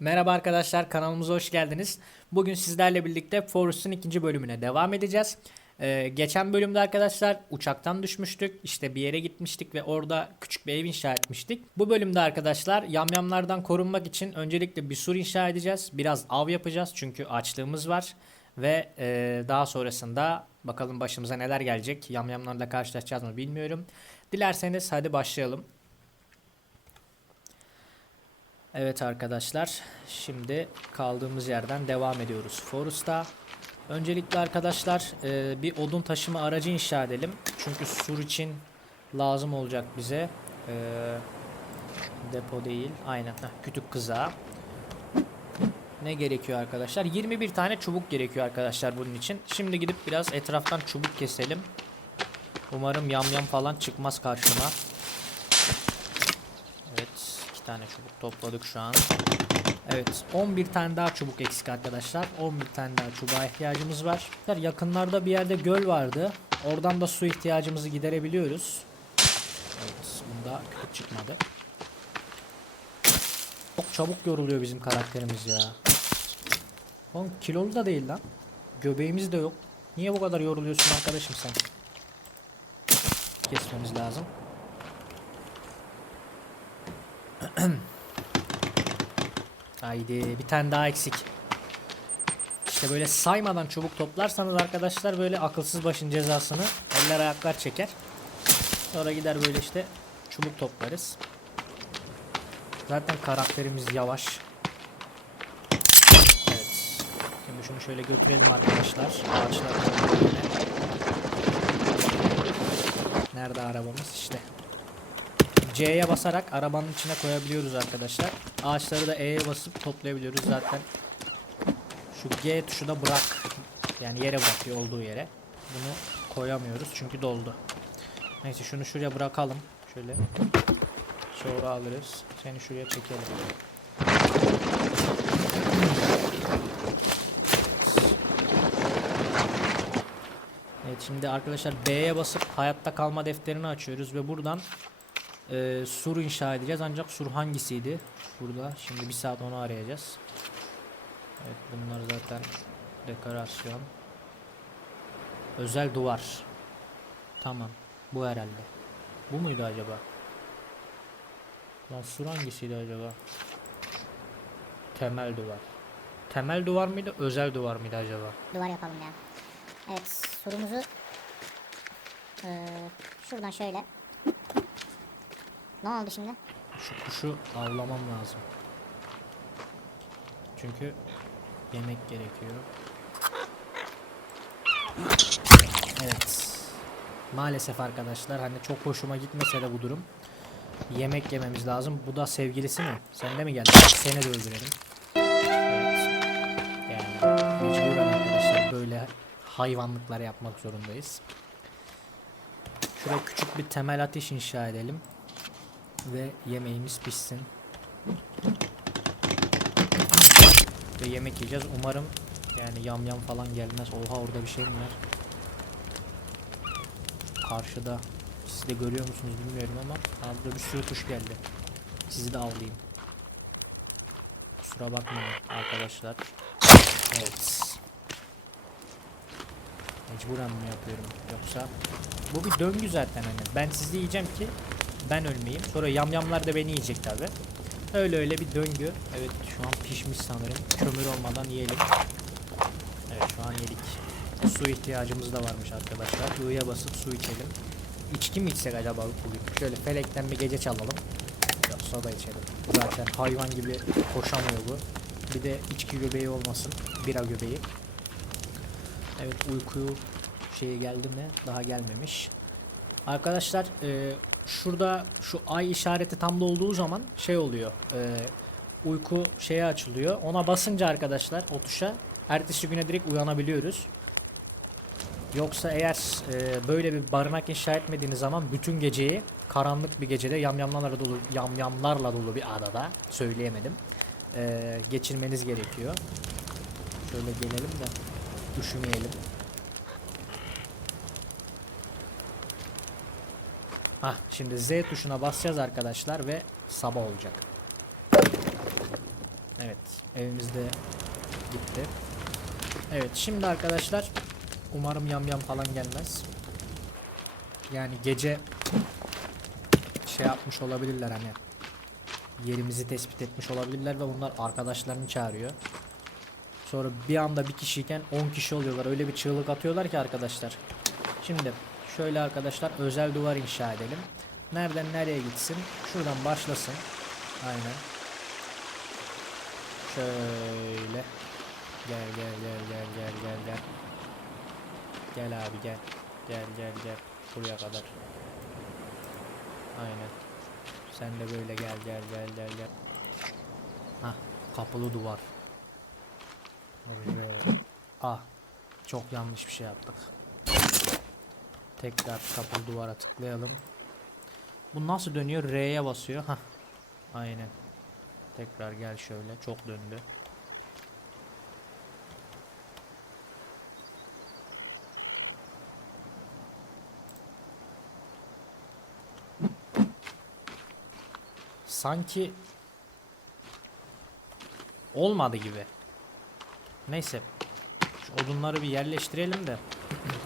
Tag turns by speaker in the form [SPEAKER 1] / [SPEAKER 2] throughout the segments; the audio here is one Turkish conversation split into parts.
[SPEAKER 1] Merhaba arkadaşlar kanalımıza hoş geldiniz. Bugün sizlerle birlikte Forest'ın ikinci bölümüne devam edeceğiz. Ee, geçen bölümde arkadaşlar uçaktan düşmüştük. İşte bir yere gitmiştik ve orada küçük bir ev inşa etmiştik. Bu bölümde arkadaşlar yamyamlardan korunmak için öncelikle bir sur inşa edeceğiz. Biraz av yapacağız çünkü açlığımız var. Ve e, daha sonrasında bakalım başımıza neler gelecek. Yamyamlarla karşılaşacağız mı bilmiyorum. Dilerseniz hadi başlayalım. Evet arkadaşlar, şimdi kaldığımız yerden devam ediyoruz Forest'a. Öncelikle arkadaşlar e, bir odun taşıma aracı inşa edelim. Çünkü sur için lazım olacak bize. E, depo değil, aynen heh, kütük kızağı. Ne gerekiyor arkadaşlar? 21 tane çubuk gerekiyor arkadaşlar bunun için. Şimdi gidip biraz etraftan çubuk keselim. Umarım yamyam falan çıkmaz karşıma. Tane çubuk topladık şu an. Evet, 11 tane daha çubuk eksik arkadaşlar. 11 tane daha çubuğa ihtiyacımız var. Yakınlarda bir yerde göl vardı. Oradan da su ihtiyacımızı giderebiliyoruz. Evet, bunda kötü çıkmadı. Çok çabuk yoruluyor bizim karakterimiz ya. Oğlum kilolu da değil lan. Göbeğimiz de yok. Niye bu kadar yoruluyorsun arkadaşım sen? Kesmemiz lazım. Haydi bir tane daha eksik. İşte böyle saymadan çubuk toplarsanız arkadaşlar böyle akılsız başın cezasını eller ayaklar çeker. Sonra gider böyle işte çubuk toplarız. Zaten karakterimiz yavaş. Evet. Şimdi şunu şöyle götürelim arkadaşlar. Ağaçlar. Nerede arabamız? İşte. C'ye basarak arabanın içine koyabiliyoruz arkadaşlar. Ağaçları da E'ye basıp toplayabiliyoruz zaten. Şu G tuşu da bırak. Yani yere bırakıyor olduğu yere. Bunu koyamıyoruz çünkü doldu. Neyse şunu şuraya bırakalım. Şöyle. Sonra alırız. Seni şuraya çekelim. Evet şimdi arkadaşlar B'ye basıp hayatta kalma defterini açıyoruz ve buradan e, sur inşa edeceğiz. Ancak sur hangisiydi? Burada. Şimdi bir saat onu arayacağız. Evet bunlar zaten dekorasyon. Özel duvar. Tamam. Bu herhalde. Bu muydu acaba? Lan sur hangisiydi acaba? Temel duvar. Temel duvar mıydı? Özel duvar mıydı acaba?
[SPEAKER 2] duvar yapalım ya. Evet surumuzu eee, şuradan şöyle. Ne oldu şimdi?
[SPEAKER 1] Şu kuşu avlamam lazım. Çünkü yemek gerekiyor. Evet. Maalesef arkadaşlar hani çok hoşuma gitmese de bu durum. Yemek yememiz lazım. Bu da sevgilisi mi? Sen de mi geldin? Seni de öldürelim. Evet. Yani mecburen arkadaşlar böyle hayvanlıklar yapmak zorundayız. Şuraya küçük bir temel ateş inşa edelim ve yemeğimiz pişsin. Ve yemek yiyeceğiz. Umarım yani yam yam falan gelmez. Oha orada bir şey mi var? Karşıda. Siz de görüyor musunuz bilmiyorum ama burada bir sürü kuş geldi. Sizi de avlayayım. Kusura bakmayın arkadaşlar. Evet. Mecburen bunu yapıyorum. Yoksa bu bir döngü zaten hani. Ben sizi yiyeceğim ki ben ölmeyeyim. Sonra yamyamlar da beni yiyecek tabi. Öyle öyle bir döngü. Evet şu an pişmiş sanırım. Kömür olmadan yiyelim. Evet şu an yedik. Su ihtiyacımız da varmış arkadaşlar. I'ya basıp su içelim. İçki mi içsek acaba bugün? Şöyle felekten bir gece çalalım. Yok soda içelim. Zaten hayvan gibi koşamıyor bu. Bir de içki göbeği olmasın. Bira göbeği. Evet uykuyu şeyi geldi mi? Daha gelmemiş. Arkadaşlar e, şurada şu ay işareti tam dolduğu zaman şey oluyor. E, uyku şeye açılıyor. Ona basınca arkadaşlar o tuşa ertesi güne direkt uyanabiliyoruz. Yoksa eğer e, böyle bir barınak inşa etmediğiniz zaman bütün geceyi karanlık bir gecede yamyamlarla dolu yamyamlarla dolu bir adada söyleyemedim. E, geçirmeniz gerekiyor. Şöyle gelelim de üşümeyelim. Hah şimdi Z tuşuna basacağız arkadaşlar ve sabah olacak. Evet evimiz de gitti. Evet şimdi arkadaşlar umarım yamyam falan gelmez. Yani gece şey yapmış olabilirler hani yerimizi tespit etmiş olabilirler ve bunlar arkadaşlarını çağırıyor. Sonra bir anda bir kişiyken 10 kişi oluyorlar. Öyle bir çığlık atıyorlar ki arkadaşlar. Şimdi şöyle arkadaşlar özel duvar inşa edelim. Nereden nereye gitsin? Şuradan başlasın. Aynen. Şöyle. Gel gel gel gel gel gel gel. Gel abi gel. Gel gel gel. Buraya kadar. Aynen. Sen de böyle gel gel gel gel gel. Hah kapılı duvar. Ah. Çok yanlış bir şey yaptık. Tekrar kapalı duvara tıklayalım. Bu nasıl dönüyor? R'ye basıyor. Hah. Aynen. Tekrar gel şöyle. Çok döndü. Sanki olmadı gibi. Neyse. Şu odunları bir yerleştirelim de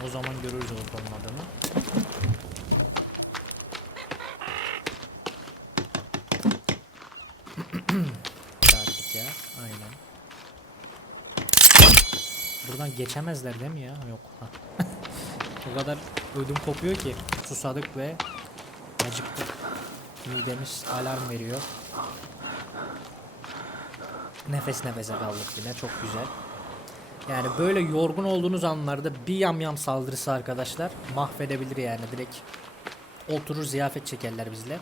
[SPEAKER 1] o zaman görürüz olup olmadığını. Artık ya. Aynen. Buradan geçemezler değil mi ya? Yok. O kadar ödüm kopuyor ki susadık ve acıktık. Midemiz alarm veriyor. Nefes nefese kaldık yine çok güzel. Yani böyle yorgun olduğunuz anlarda bir yamyam saldırısı arkadaşlar mahvedebilir yani direkt oturur ziyafet çekerler bizle.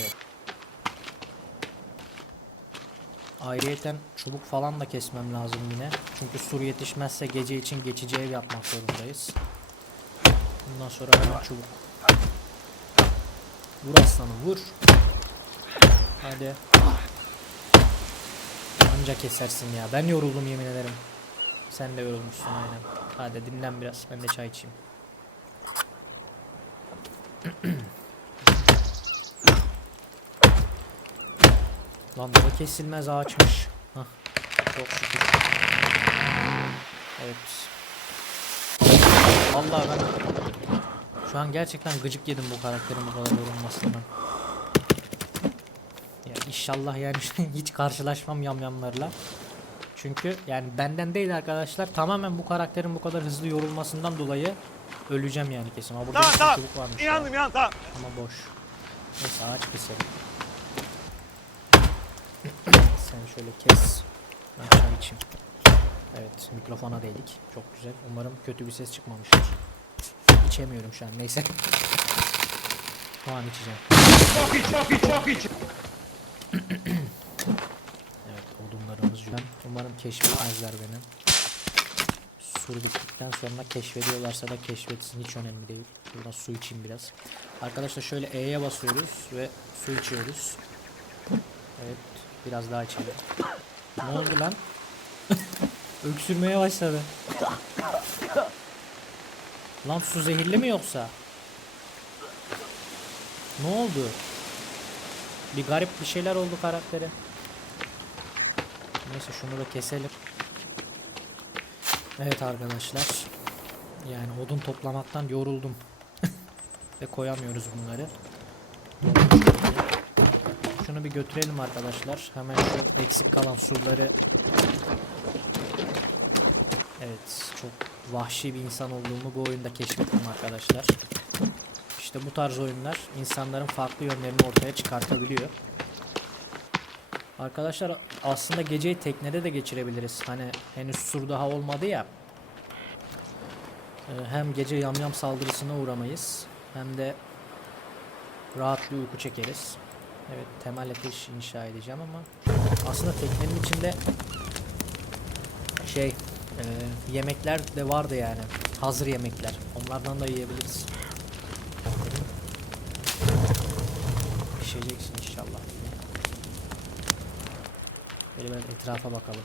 [SPEAKER 1] Evet. Ayrıyeten çubuk falan da kesmem lazım yine. Çünkü sur yetişmezse gece için geçici ev yapmak zorundayız. Bundan sonra hemen çubuk. Vur aslanı vur. Hadi. Anca kesersin ya. Ben yoruldum yemin ederim. Sen de yorulmuşsun aynen. Hadi dinlen biraz. Ben de çay içeyim. Lan bu kesilmez ağaçmış. Hah. Çok şükür. Evet. Vallahi ben şu an gerçekten gıcık yedim bu karakterin bu kadar yorulmasından. İnşallah yani hiç karşılaşmam yamyamlarla. Çünkü yani benden değil arkadaşlar tamamen bu karakterin bu kadar hızlı yorulmasından dolayı öleceğim yani kesin. Ama burada
[SPEAKER 3] Tamam tamam.
[SPEAKER 1] çubuk varmış.
[SPEAKER 3] İnandım inandım tamam.
[SPEAKER 1] Ama boş. Neyse ağaç keselim. Sen şöyle kes. Ben çay içeyim. Evet mikrofona değdik. Çok güzel. Umarım kötü bir ses çıkmamıştır. İçemiyorum şu an neyse. Şu an içeceğim.
[SPEAKER 3] Çok iyi çok iyi çok iyi.
[SPEAKER 1] Evet odunlarımız yok. Umarım keşfetmezler beni. Sur bittikten sonra keşfediyorlarsa da keşfetsin hiç önemli değil. Buradan su içeyim biraz. Arkadaşlar şöyle E'ye basıyoruz ve su içiyoruz. Evet biraz daha içelim. Ne oldu lan? Öksürmeye başladı. Lan su zehirli mi yoksa? Ne oldu? Bir garip bir şeyler oldu karaktere. Neyse şunu da keselim. Evet arkadaşlar. Yani odun toplamaktan yoruldum. Ve koyamıyoruz bunları. Şunu bir götürelim arkadaşlar. Hemen şu eksik kalan surları Evet, çok vahşi bir insan olduğumu bu oyunda keşfettim arkadaşlar. İşte bu tarz oyunlar insanların farklı yönlerini ortaya çıkartabiliyor. Arkadaşlar aslında geceyi teknede de geçirebiliriz. Hani henüz sur daha olmadı ya. Ee, Hem gece yamyam saldırısına uğramayız. Hem de rahat bir uyku çekeriz. Evet temel ateş inşa edeceğim ama aslında teknenin içinde şey e, yemekler de vardı yani. Hazır yemekler. Onlardan da yiyebiliriz. Pişeceksin inşallah. Biraz etrafa bakalım.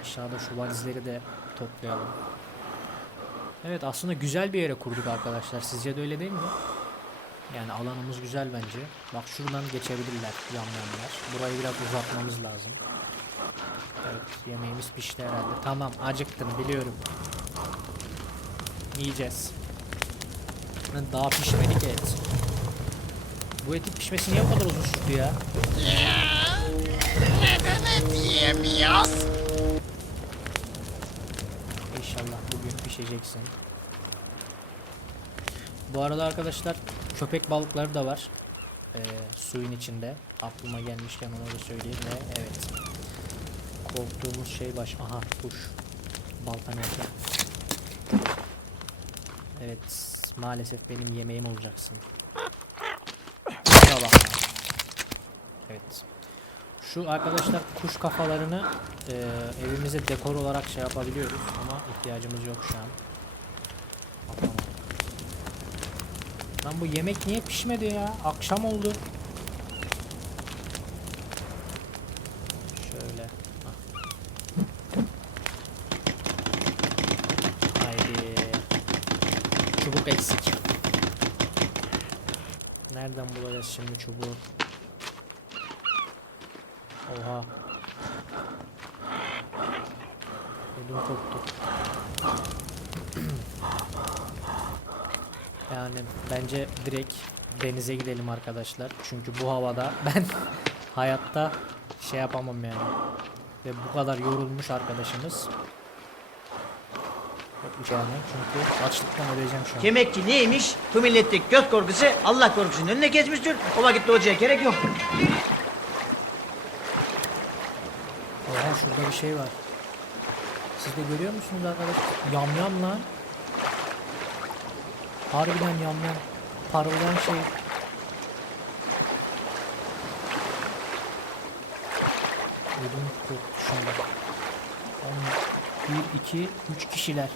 [SPEAKER 1] Aşağıda şu valizleri de toplayalım. Evet aslında güzel bir yere kurduk arkadaşlar. Sizce de öyle değil mi? Yani alanımız güzel bence. Bak şuradan geçebilirler yamyamlar. Burayı biraz uzatmamız lazım. Evet yemeğimiz pişti herhalde. Tamam acıktım biliyorum. Yiyeceğiz. Daha pişmedi ki et. Bu etin pişmesi niye bu kadar uzun sürdü ya? İnşallah bugün pişeceksin. Bu arada arkadaşlar köpek balıkları da var. Ee, suyun içinde. Aklıma gelmişken onu da söyleyeyim ve evet. Korktuğumuz şey baş. Aha kuş. Balta nerede? Evet maalesef benim yemeğim olacaksın. Bakma. Evet. Şu arkadaşlar kuş kafalarını e, evimize dekor olarak şey yapabiliyoruz ama ihtiyacımız yok şu an. Lan bu yemek niye pişmedi ya? Akşam oldu. Şöyle. Hah. Haydi. Çubuk eksik. Nereden şimdi çubuğu? Oha. Ödüm koptu. Yani bence direkt denize gidelim arkadaşlar. Çünkü bu havada ben hayatta şey yapamam yani. Ve bu kadar yorulmuş arkadaşımız. Yani çünkü açlıktan öleceğim şu an.
[SPEAKER 4] Demek ki neymiş? Bu milletteki göz korkusu Allah korkusunun önüne geçmiştir. O vakit doğacaya gerek yok.
[SPEAKER 1] Oha şurada bir şey var. Siz de görüyor musunuz arkadaşlar? Yamyam lan. Harbiden yamyam. Parıldayan şey. Ödüm koptu şu anda. Oğlum, Bir, iki, üç kişiler.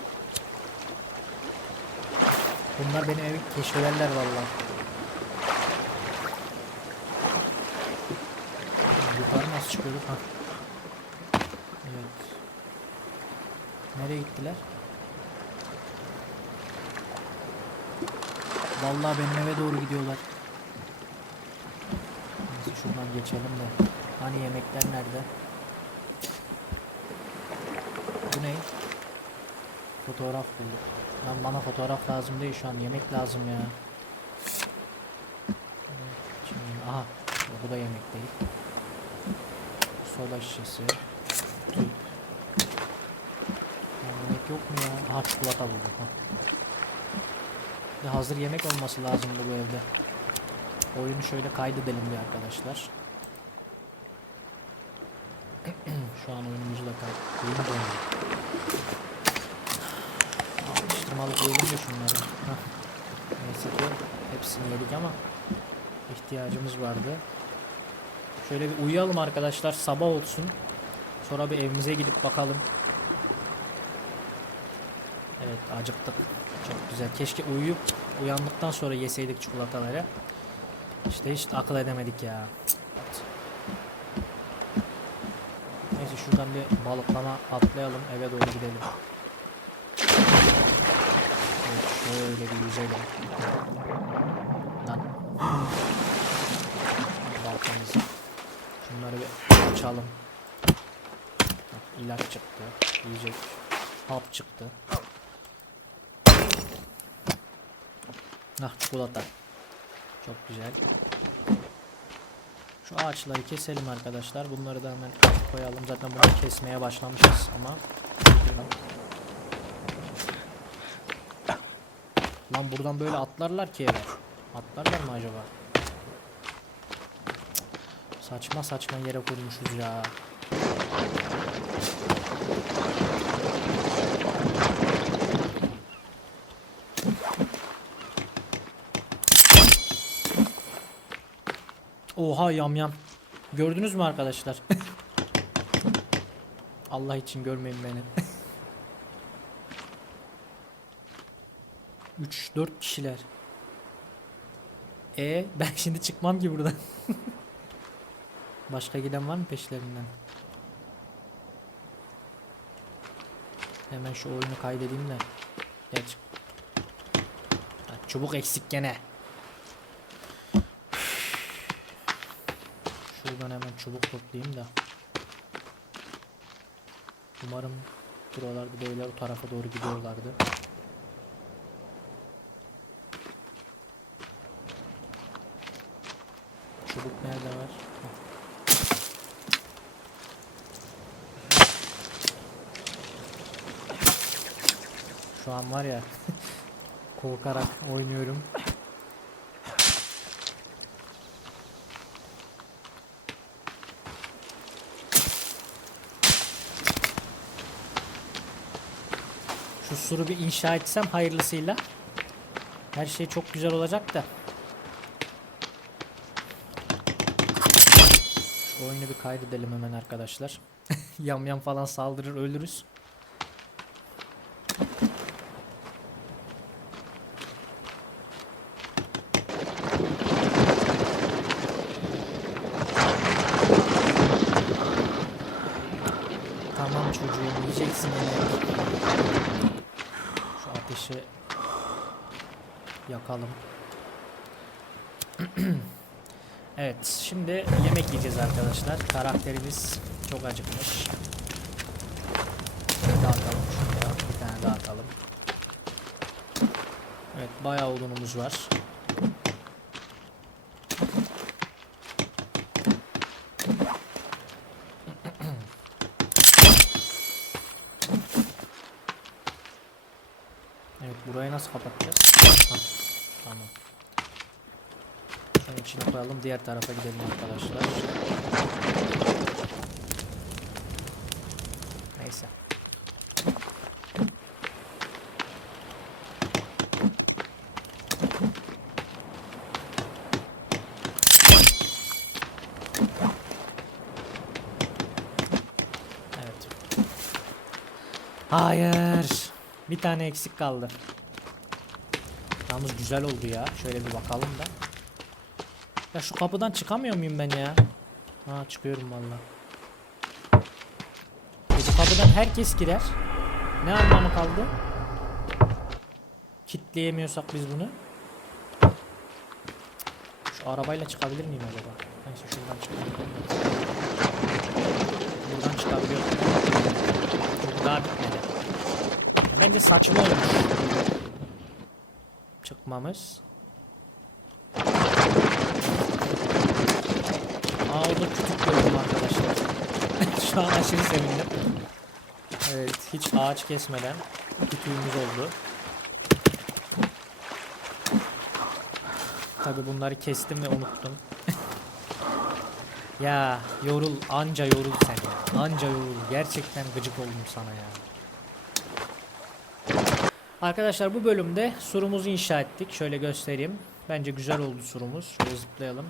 [SPEAKER 1] Bunlar benim evi keşfederler vallahi. Yukarı nasıl çıkıyorduk? Ha. Evet. Nereye gittiler? Vallahi benim eve doğru gidiyorlar. Neyse şuradan geçelim de. Hani yemekler nerede? Bu ne? Fotoğraf bulduk. Lan bana fotoğraf lazım değil şu an. Yemek lazım ya. Şimdi, aha. Bu da yemek değil. Soda şişesi. Yemek yok mu ya? Aha çikolata buldum. Ha. De hazır yemek olması lazımdı bu evde. Oyunu şöyle kaydedelim bir arkadaşlar. Şu an oyunumuzu da kay... Donuyor. Atıştırmalık yiyelim de şunları. Hah. Neyse ki hepsini yedik ama ihtiyacımız vardı. Şöyle bir uyuyalım arkadaşlar sabah olsun. Sonra bir evimize gidip bakalım. Evet acıktık. Çok güzel. Keşke uyuyup uyandıktan sonra yeseydik çikolataları. İşte hiç akıl edemedik ya. Neyse şuradan bir balıklama atlayalım eve doğru gidelim. Şöyle bir yüzelim. Lan. Baltamızı. Şunları bir açalım. Hah, İlaç çıktı. Yiyecek. Hap çıktı. Nah çikolata. Çok güzel. Şu ağaçları keselim arkadaşlar. Bunları da hemen koyalım. Zaten bunu kesmeye başlamışız ama. Lan buradan böyle atlarlar ki eve. Atlarlar mı acaba? Saçma saçma yere kurmuşuz ya. Oha yamyam. Gördünüz mü arkadaşlar? Allah için görmeyin beni. 3-4 kişiler. E ben şimdi çıkmam ki buradan. Başka giden var mı peşlerinden? Hemen şu oyunu kaydedeyim de. Gel çık. Ha, çubuk eksik gene. Şuradan hemen çubuk toplayayım da. Umarım buralarda böyle o tarafa doğru gidiyorlardı. Çubuk nerede var? Şu an var ya korkarak oynuyorum. Şu suru bir inşa etsem hayırlısıyla. Her şey çok güzel olacak da. Oyunu bir kaydedelim hemen arkadaşlar. yam yam falan saldırır ölürüz. Tamam çocuğum yiyeceksin yemeği. Şu ateşi yakalım. Evet şimdi yemek yiyeceğiz arkadaşlar. Karakterimiz çok acıkmış. Atalım şuraya. Bir tane daha atalım. Evet bayağı odunumuz var. Evet burayı nasıl kapatacağız? Ha, tamam. İçine koyalım diğer tarafa gidelim arkadaşlar. Neyse. Evet. Hayır. Bir tane eksik kaldı. Yalnız güzel oldu ya. Şöyle bir bakalım da. Ya şu kapıdan çıkamıyor muyum ben ya? Ha çıkıyorum valla. Bu kapıdan herkes girer. Ne anlamı kaldı? Kitleyemiyorsak biz bunu. Şu arabayla çıkabilir miyim acaba? Neyse şuradan çıkabilirim. Buradan çıkabiliyorum. Daha bitmedi. Ya bence saçma olmuş. Çıkmamız. Orada kütük arkadaşlar. Şu an aşırı sevindim. Evet hiç ağaç kesmeden kütüğümüz oldu. Tabi bunları kestim ve unuttum. ya yorul anca yorul sen. Anca yorul. Gerçekten gıcık oldum sana ya. Arkadaşlar bu bölümde surumuzu inşa ettik. Şöyle göstereyim. Bence güzel oldu surumuz. Şöyle zıplayalım.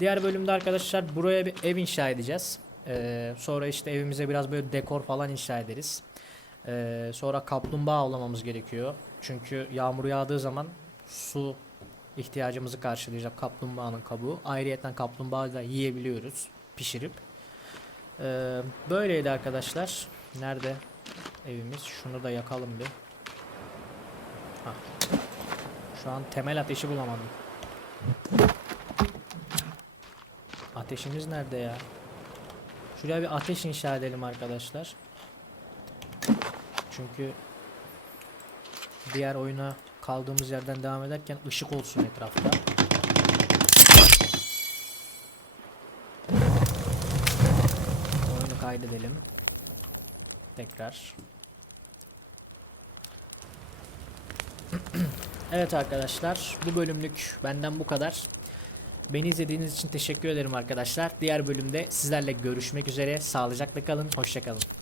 [SPEAKER 1] Diğer bölümde arkadaşlar buraya bir ev inşa edeceğiz. Ee, sonra işte evimize biraz böyle dekor falan inşa ederiz. Ee, sonra kaplumbağa avlamamız gerekiyor. Çünkü yağmur yağdığı zaman su ihtiyacımızı karşılayacak kaplumbağanın kabuğu. Ayrıyeten kaplumbağa da yiyebiliyoruz pişirip. Ee, böyleydi arkadaşlar. Nerede evimiz? Şunu da yakalım bir. Hah. Şu an temel ateşi bulamadım. Ateşimiz nerede ya? Şuraya bir ateş inşa edelim arkadaşlar. Çünkü diğer oyuna kaldığımız yerden devam ederken ışık olsun etrafta. Oyunu kaydedelim. Tekrar. Evet arkadaşlar bu bölümlük benden bu kadar. Beni izlediğiniz için teşekkür ederim arkadaşlar. Diğer bölümde sizlerle görüşmek üzere. Sağlıcakla kalın. Hoşçakalın.